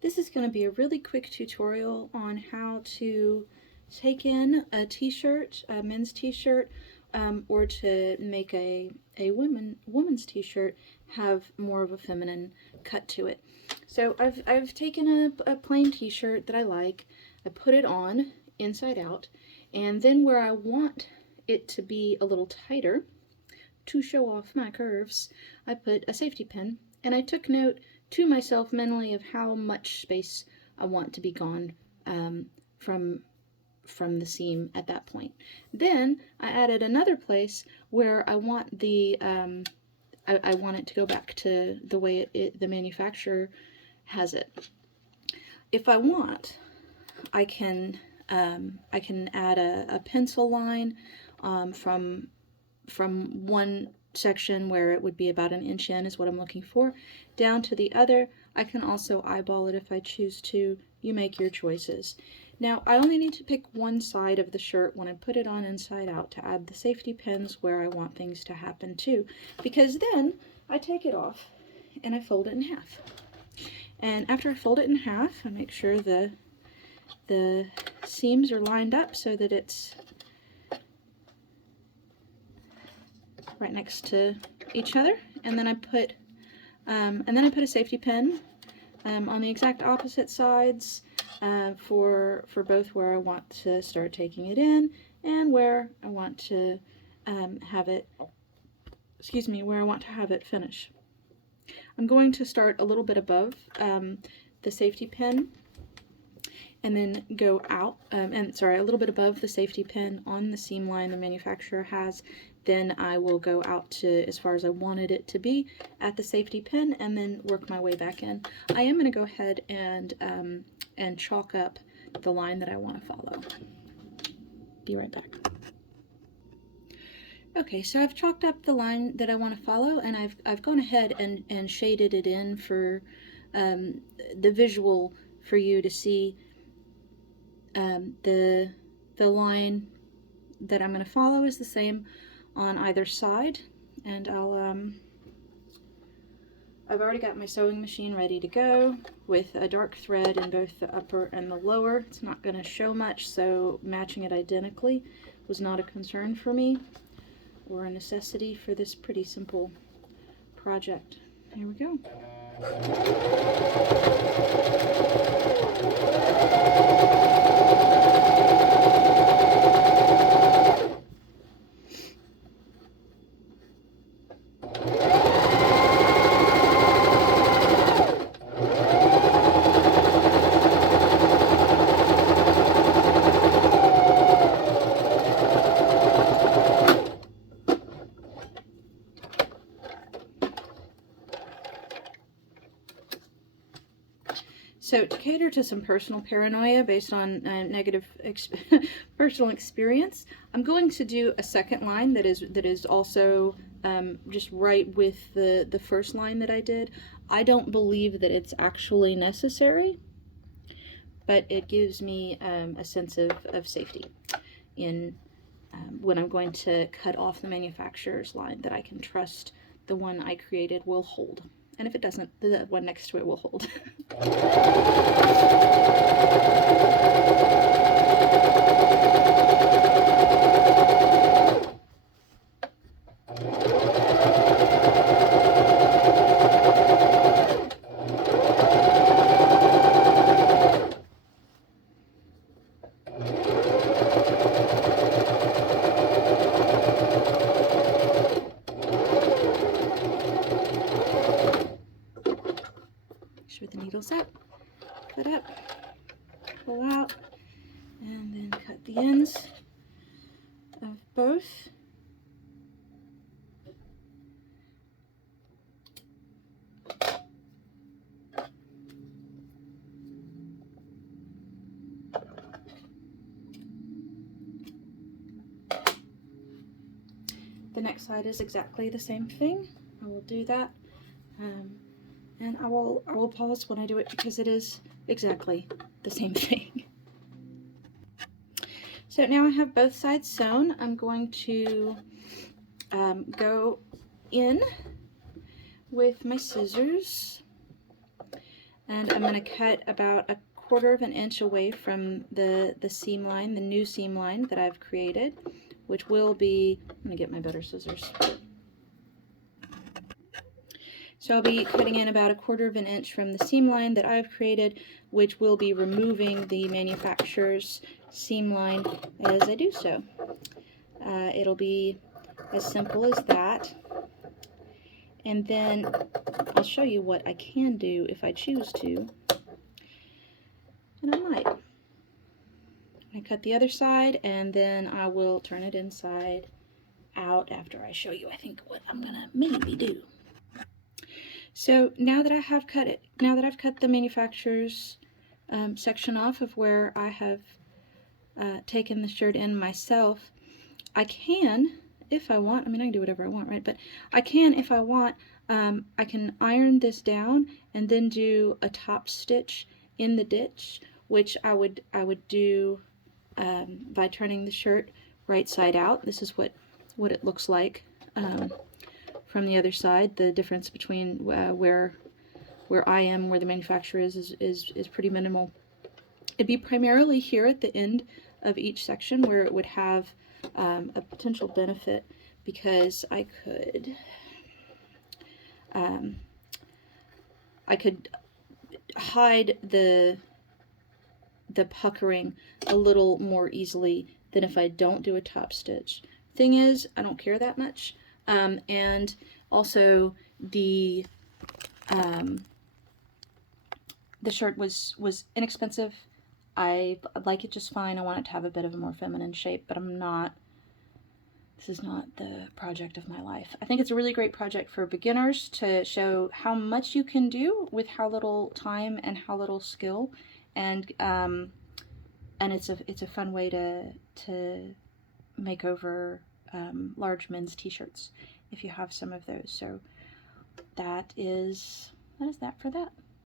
This is going to be a really quick tutorial on how to take in a t-shirt, a men's t-shirt, or to make a woman's t-shirt have more of a feminine cut to it. So I've taken a plain t-shirt that I like, I put it on inside out, and then where I want it to be a little tighter to show off my curves, I put a safety pin, and I took note to myself mentally of how much space I want to be gone from the seam at that point. Then I added another place where I want the I want it to go back to the way the manufacturer has it. If I want, I can add a pencil line from one section where it would be about an inch in is what I'm looking for, down to the other. I can also eyeball it if I choose to. You make your choices. Now I only need to pick one side of the shirt when I put it on inside out to add the safety pins where I want things to happen too, because then I take it off and I fold it in half. And after I fold it in half, I make sure the seams are lined up so that it's right next to each other, and then I put a safety pin on the exact opposite sides for both where I want to start taking it in and where I want to have it finish. I'm going to start a little bit above the safety pin and then go out, a little bit above the safety pin on the seam line the manufacturer has. Then I will go out to as far as I wanted it to be at the safety pin and then work my way back in. I am going to go ahead and chalk up the line that I want to follow. Be right back. Okay, so I've chalked up the line that I want to follow, and I've gone ahead and shaded it in for the visual for you to see the line that I'm going to follow is the same on either side, and I've already got my sewing machine ready to go with a dark thread in both the upper and the lower. It's not going to show much, so matching it identically was not a concern for me or a necessity for this pretty simple project. Here we go. So to cater to some personal paranoia based on negative personal experience, I'm going to do a second line that is also just right with the first line that I did. I don't believe that it's actually necessary, but it gives me a sense of safety in when I'm going to cut off the manufacturer's line, that I can trust the one I created will hold. And if it doesn't, the one next to it will hold. With the needles up, cut up, pull out, and then cut the ends of both. The next side is exactly the same thing. I will do that. And I will pause when I do it because it is exactly the same thing. So now I have both sides sewn. I'm going to go in with my scissors and I'm going to cut about 1/4 of an inch away from the seam line, the new seam line that I've created, which will be, I'm going to get my better scissors. So I'll be cutting in about 1/4 of an inch from the seam line that I've created, which will be removing the manufacturer's seam line as I do so. It'll be as simple as that. And then I'll show you what I can do if I choose to. And I might. I cut the other side, and then I will turn it inside out after I show you, I think, what I'm gonna maybe do. So now that I have cut it, now that I've cut the manufacturer's section off of where I have taken the shirt in myself, I can, if I want, I mean I can do whatever I want, right? But I can, if I want, I can iron this down and then do a top stitch in the ditch, which I would do by turning the shirt right side out. This is what it looks like from the other side. The difference between where I am, where the manufacturer is pretty minimal. It'd be primarily here at the end of each section where it would have a potential benefit, because I could hide the puckering a little more easily than if I don't do a top stitch. Thing is, I don't care that much, and also the shirt was inexpensive. I like it just fine. I want it to have a bit of a more feminine shape, but this is not the project of my life. I think it's a really great project for beginners to show how much you can do with how little time and how little skill, and it's a fun way to make over large men's t-shirts if you have some of those. So that is that for that.